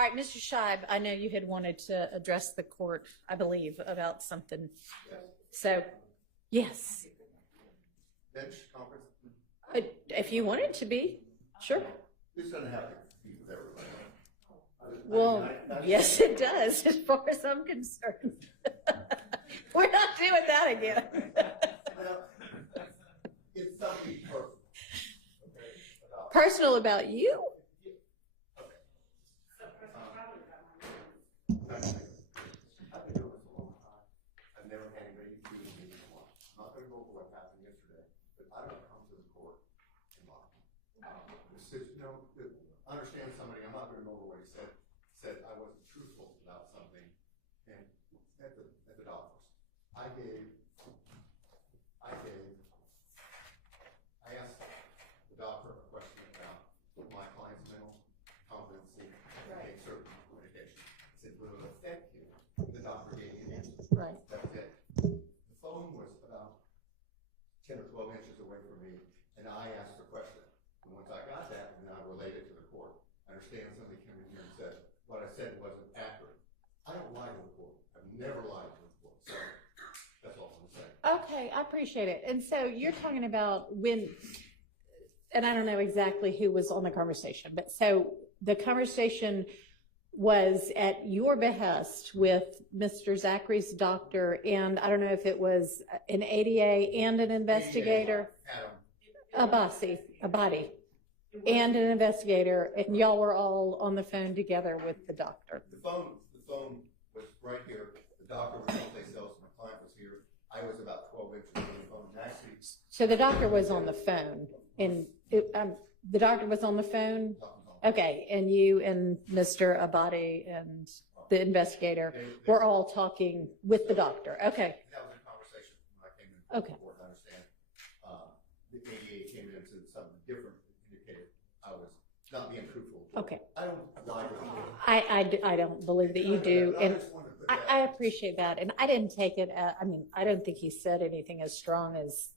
All right, Mr. Schieb, I know you had wanted to address the court, I believe, about something. Yes. So, yes, Bench conference? if you wanted to be, sure. This doesn't have to be with everybody. Well, yes, it does, as far as I'm concerned. We're not doing that again. Well, it's something personal. Okay? Personal about you? I've been doing this a long time. I've never had anybody accuse me of lying. I'm not going to go over what happened yesterday, but I don't come to the court and lie. Understand somebody, I'm not going to go over what he said I wasn't truthful about something, and at the doctors. I asked the doctor a question about my client's mental competency to take certain medication. I said, will it affect you? The doctor gave me an answer. Right. That was it. The phone was about 10 or 12 inches away from me, and I asked a question. And once I got that, then I relayed it to the court. I understand somebody came in here and said, what I said wasn't accurate. I don't lie to the court. I've never lied to the court. So that's all I'm saying. Okay, I appreciate it. And so you're talking about when, and I don't know exactly who was on the conversation, but so the conversation was at your behest with Mr. Zachary's doctor, and I don't know if it was an ADA and an investigator, a body, and an investigator, and y'all were all on the phone together with the doctor. The phone was right here. The doctor was someplace else. My client was here. I was about 12 inches from the phone. Actually, so the doctor was on the phone, and the doctor was on the phone. Okay, and you and Mr. Abadi and the investigator were all talking with the doctor. Okay. That was a conversation when I came in. Okay. I understand. The ADA came in and said something different, indicated I was not being truthful. Okay. I don't lie to people. I don't believe that you do, and I appreciate that. And I didn't take it. I don't think he said anything as strong as,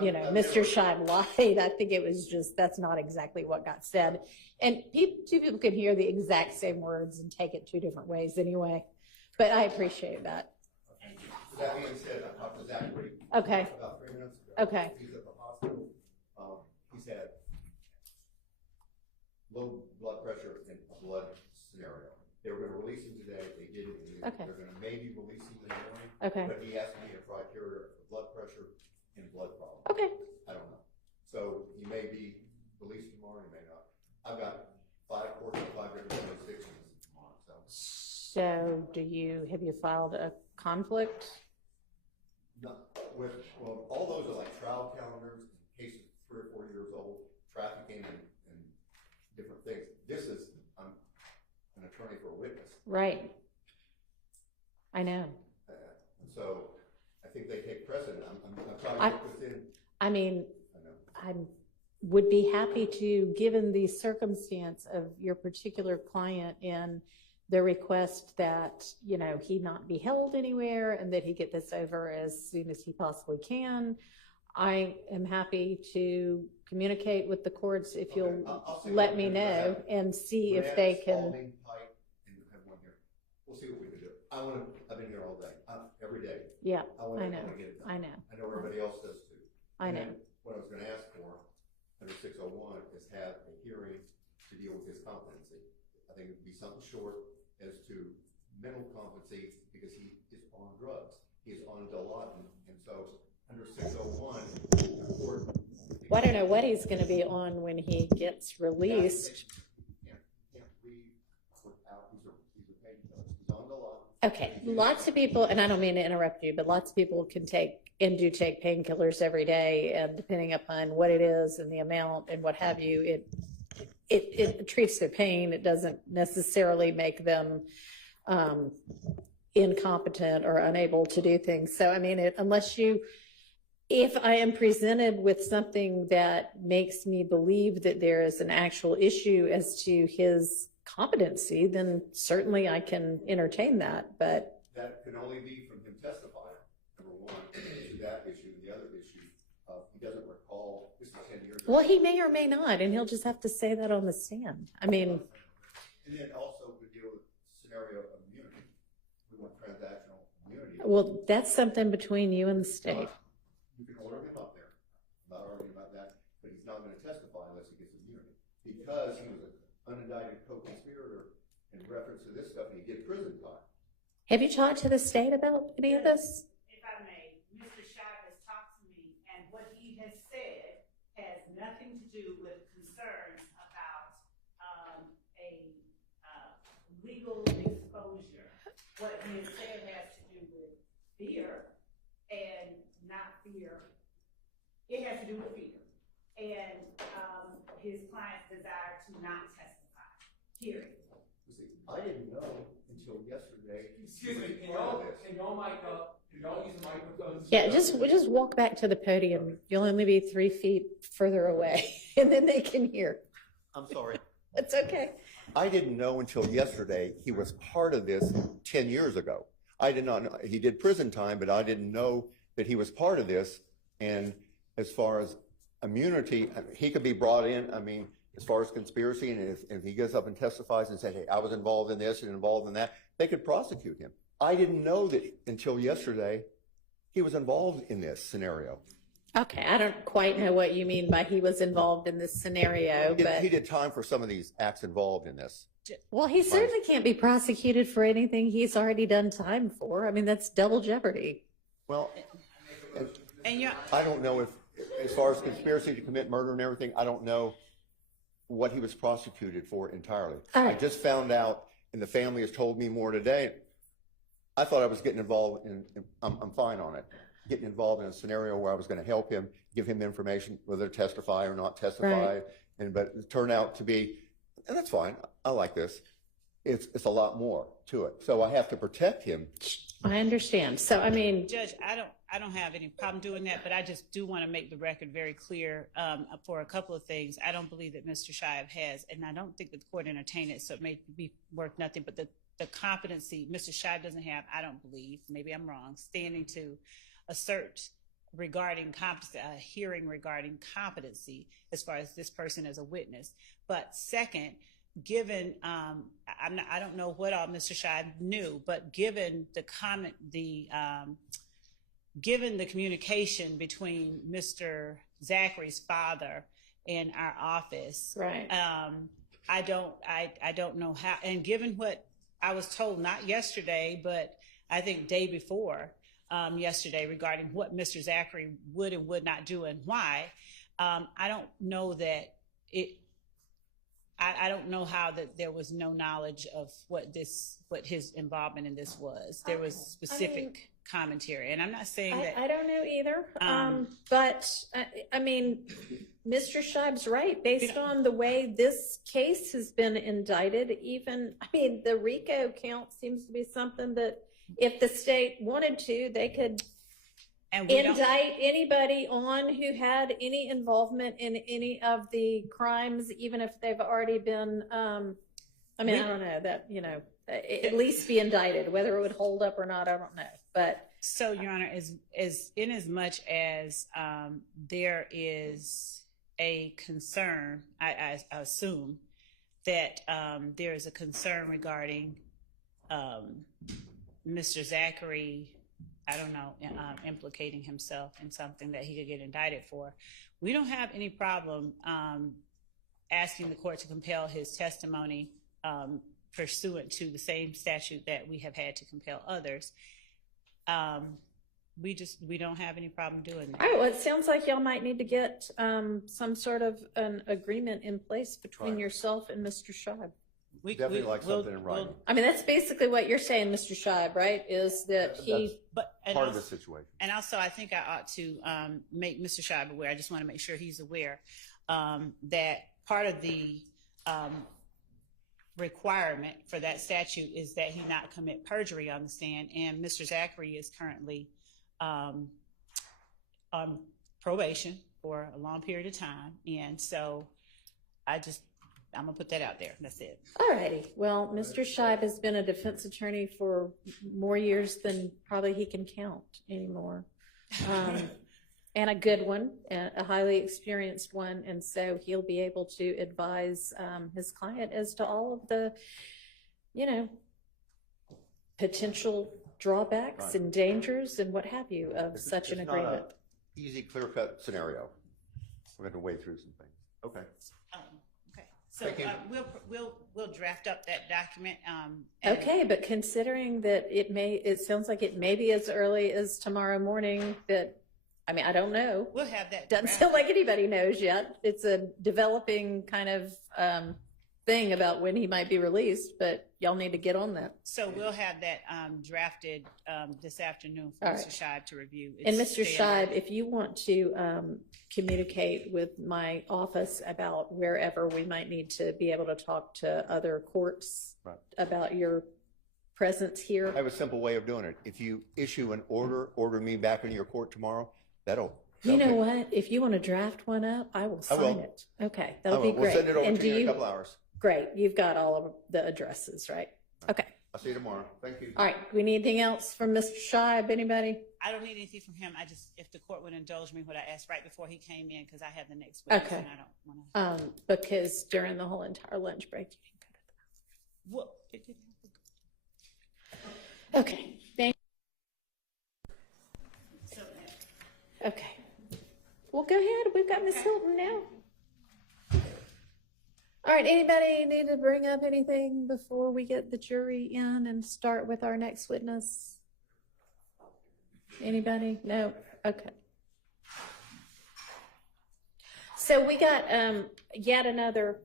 Mr. Schieb lied. I think it was just, that's not exactly what got said. And two people can hear the exact same words and take it two different ways anyway. But I appreciate that. That being said, I talked to Zachary Okay. about 3 minutes ago. Okay. He's at the hospital. He's had low blood pressure and blood scenario. They were going to release him today. They didn't. Okay. They're going to maybe release him in the morning. Okay. But he has to meet a criteria for blood pressure and blood problem. Okay. I don't know. So he may be released tomorrow. He may not. I've got 5 courts and 5 different jurisdictions tomorrow. So have you filed a conflict? No, all those are like trial calendars, cases 3 or 4 years old, trafficking and different things. This is, I'm an attorney for a witness. Right. I know. So I think they take precedent. I'm trying to put this in. I mean, I would be happy to, given the circumstance of your particular client and the request that, he not be held anywhere and that he get this over as soon as he possibly can. I am happy to communicate with the courts if you'll let me know and see if they can. We'll see what we can do. I've been here all day, every day. Yeah, I know. Get it done. I know. I know everybody else does too. I know. What I was going to ask for under 601 is have a hearing to deal with his competency. I think it would be something short as to mental competency because he is on drugs. He is on Dilaudid, and so under 601, the court. Well, I don't know what he's going to be on when he gets released. Can't read without he's a painkiller. He's on Dilaudid. Okay, lots of people, and I don't mean to interrupt you, but lots of people can take and do take painkillers every day, and depending upon what it is and the amount and what have you, it treats their pain. It doesn't necessarily make them incompetent or unable to do things. So, I mean, if I am presented with something that makes me believe that there is an actual issue as to his competency, then certainly I can entertain that. But that can only be from him testifying, number one, to that issue. The other issue, he doesn't recall. This is 10 years ago. Well, he may or may not, and he'll just have to say that on the stand. I mean, And then also we deal with scenario of immunity. We want transactional immunity. Well, that's something between you and the state. You can order him up there. I'm not arguing about that, but he's not going to testify unless he gets immunity. Because he was an unindicted co-conspirator in reference to this stuff, and he did prison time. Have you talked to the state about any of this? If I may, Mr. Schieb has talked to me, and what he has said has nothing to do with concerns about a legal exposure. What he has said has to do with fear and not fear. It has to do with fear and his client's desire to not testify. Period. You see, I didn't know until yesterday. Excuse me, can y'all mic up? Can y'all use the microphones? Yeah, just walk back to the podium. You'll only be 3 feet further away, and then they can hear. I'm sorry. It's okay. I didn't know until yesterday he was part of this 10 years ago. I did not know. He did prison time, but I didn't know that he was part of this. And as far as immunity, he could be brought in. I mean, as far as conspiracy, and if he gets up and testifies and says, hey, I was involved in this and involved in that, they could prosecute him. I didn't know that until yesterday he was involved in this scenario. Okay, I don't quite know what you mean by he was involved in this scenario, but He did time for some of these acts involved in this. well, he certainly can't be prosecuted for anything he's already done time for. I mean, that's double jeopardy. Well, And you're, I don't know if, as far as conspiracy to commit murder and everything, I don't know what he was prosecuted for entirely. All I right. just found out, and the family has told me more today. I thought I was getting involved in I'm fine on it, getting involved in a scenario where I was going to help him, give him information, whether to testify or not testify. Right. But it turned out to be, and that's fine. I like this. It's a lot more to it. So I have to protect him. I understand. So, I mean, Judge, I don't have any problem doing that, but I just do want to make the record very clear for a couple of things. I don't believe that Mr. Schieb has, and I don't think that the court entertained it, so it may be worth nothing, but the competency Mr. Schieb doesn't have, I don't believe, maybe I'm wrong, standing to assert regarding competency, a hearing regarding competency as far as this person as a witness. But second, given, I don't know what all Mr. Schieb knew, but given the comment, given the communication between Mr. Zachary's father and our office, right. I don't know how, and given what I was told, not yesterday, but I think day before yesterday regarding what Mr. Zachary would and would not do and why, I don't know that I don't know how that there was no knowledge of what his involvement in this was. There was specific commentary, and I'm not saying that. I don't know either. But I mean, Mr. Schieb's right. Based on the way this case has been indicted, even, I mean, the RICO count seems to be something that if the state wanted to, they could indict anybody on who had any involvement in any of the crimes, even if they've already been, I mean, I don't know that, you know, at least be indicted. Whether it would hold up or not, I don't know. But so, Your Honor, as in as much as there is a concern, I assume that there is a concern regarding Mr. Zachary, I don't know, implicating himself in something that he could get indicted for. We don't have any problem asking the court to compel his testimony pursuant to the same statute that we have had to compel others. We don't have any problem doing that. all right, well, it sounds like y'all might need to get some sort of an agreement in place between yourself and Mr. Schieb. Definitely like something in writing. I mean, that's basically what you're saying, Mr. Schieb, right? Is that he? Part of the situation. And also, I think I ought to make Mr. Schieb aware. I just want to make sure he's aware that part of the requirement for that statute is that he not commit perjury on the stand. And Mr. Zachary is currently on probation for a long period of time. And so I'm going to put that out there. That's it. All righty. Well, Mr. Schieb has been a defense attorney for more years than probably he can count anymore. and a good one, a highly experienced one. And so he'll be able to advise his client as to all of the, potential drawbacks and dangers and what have you of such an agreement. Not a easy, clear-cut scenario. We're going to wade through some things. Okay. Okay. So Thank you. we'll draft up that document. Okay, but considering that it sounds like it may be as early as tomorrow morning that, I don't know. We'll have that. Doesn't sound like anybody knows yet. It's a developing kind of thing about when he might be released, but y'all need to get on that. So we'll have that drafted this afternoon for Mr. Schieb to review. And Mr. Schieb, if you want to communicate with my office about wherever we might need to be able to talk to other courts about your presence here. I have a simple way of doing it. If you issue an order me back into your court tomorrow, that'll You know what? If you want to draft one up, I will sign it. Okay, that'll be great. We'll send it over And to you in a couple hours. Great. You've got all of the addresses, right? Okay. I'll see you tomorrow. Thank you. All right. We need anything else from Mr. Schieb? Anybody? I don't need anything from him. If the court would indulge me what I asked right before he came in, because I have the next witness and I don't want to. Because during the whole entire lunch break, you didn't go to the bathroom. Well, Okay. Thank you. Okay. Well, go ahead. We've got Ms. Hilton now. All right. Anybody need to bring up anything before we get the jury in and start with our next witness? Anybody? No? Okay. So we got yet another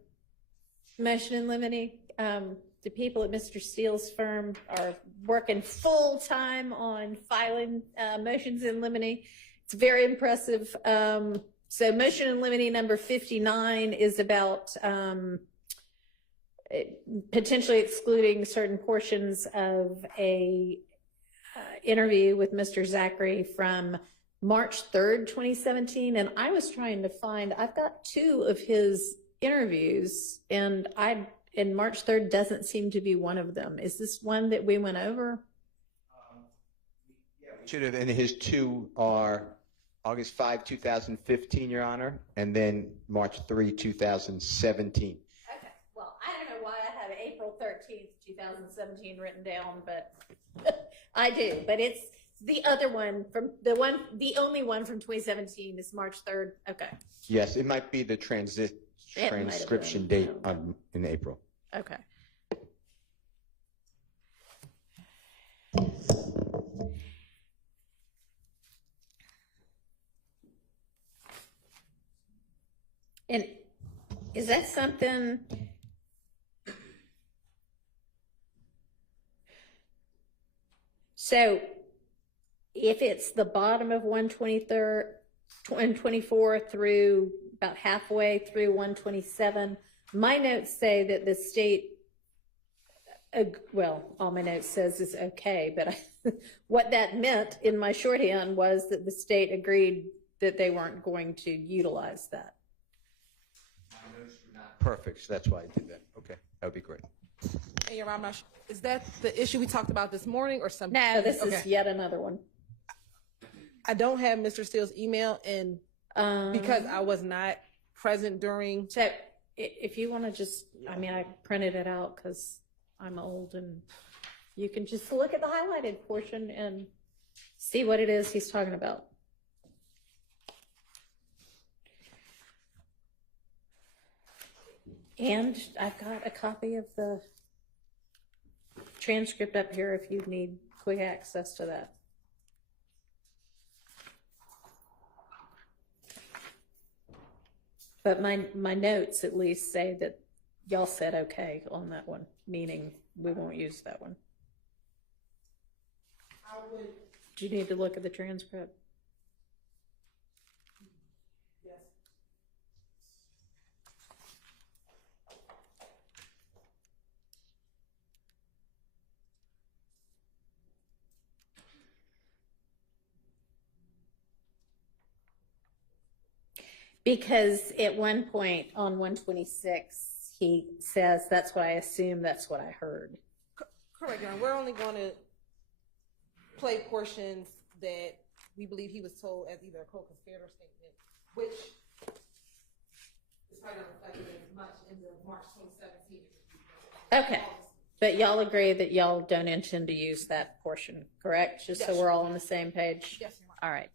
motion in limine. The people at Mr. Steele's firm are working full time on filing motions in limine. It's very impressive. So motion in limine number 59 is about potentially excluding certain portions of a interview with Mr. Zachary from March 3rd, 2017. And I was trying to find, I've got 2 of his interviews and March 3rd doesn't seem to be one of them. Is this one that we went over? Yeah, we should have, and his 2 are August 5, 2015, Your Honor, and then March 3, 2017. Okay. Well, I don't know why I have April 13th, 2017 written down, but I do. But it's the other one the only one from 2017 is March 3rd. Okay. Yes, it might be the transcription date in April. Okay. And is that something? So if it's the bottom of 124 through about halfway through 127, my notes say that the state, well, all my notes says is okay, but what that meant in my shorthand was that the state agreed that they weren't going to utilize that. Perfect, so that's why I did that. Okay, that would be great. Hey, Your Honor, is that the issue we talked about this morning or something? No, this is yet another one. I don't have Mr. Steele's email, and because I was not present during. So if you want to just, I printed it out because I'm old, and you can just look at the highlighted portion and see what it is he's talking about. And I've got a copy of the transcript up here if you need quick access to that. But my notes at least say that y'all said okay on that one, meaning we won't use that one. Do you need to look at the transcript? Because at one point on 126, he says, that's what I assume, that's what I heard. Correct, Your Honor. We're only going to play portions that we believe he was told as either a co-conspirator statement, which is probably not reflected as much in the March 2017. Okay. But y'all agree that y'all don't intend to use that portion, correct? Just so Yes. we're all on the same page? Yes, Your Honor. All right.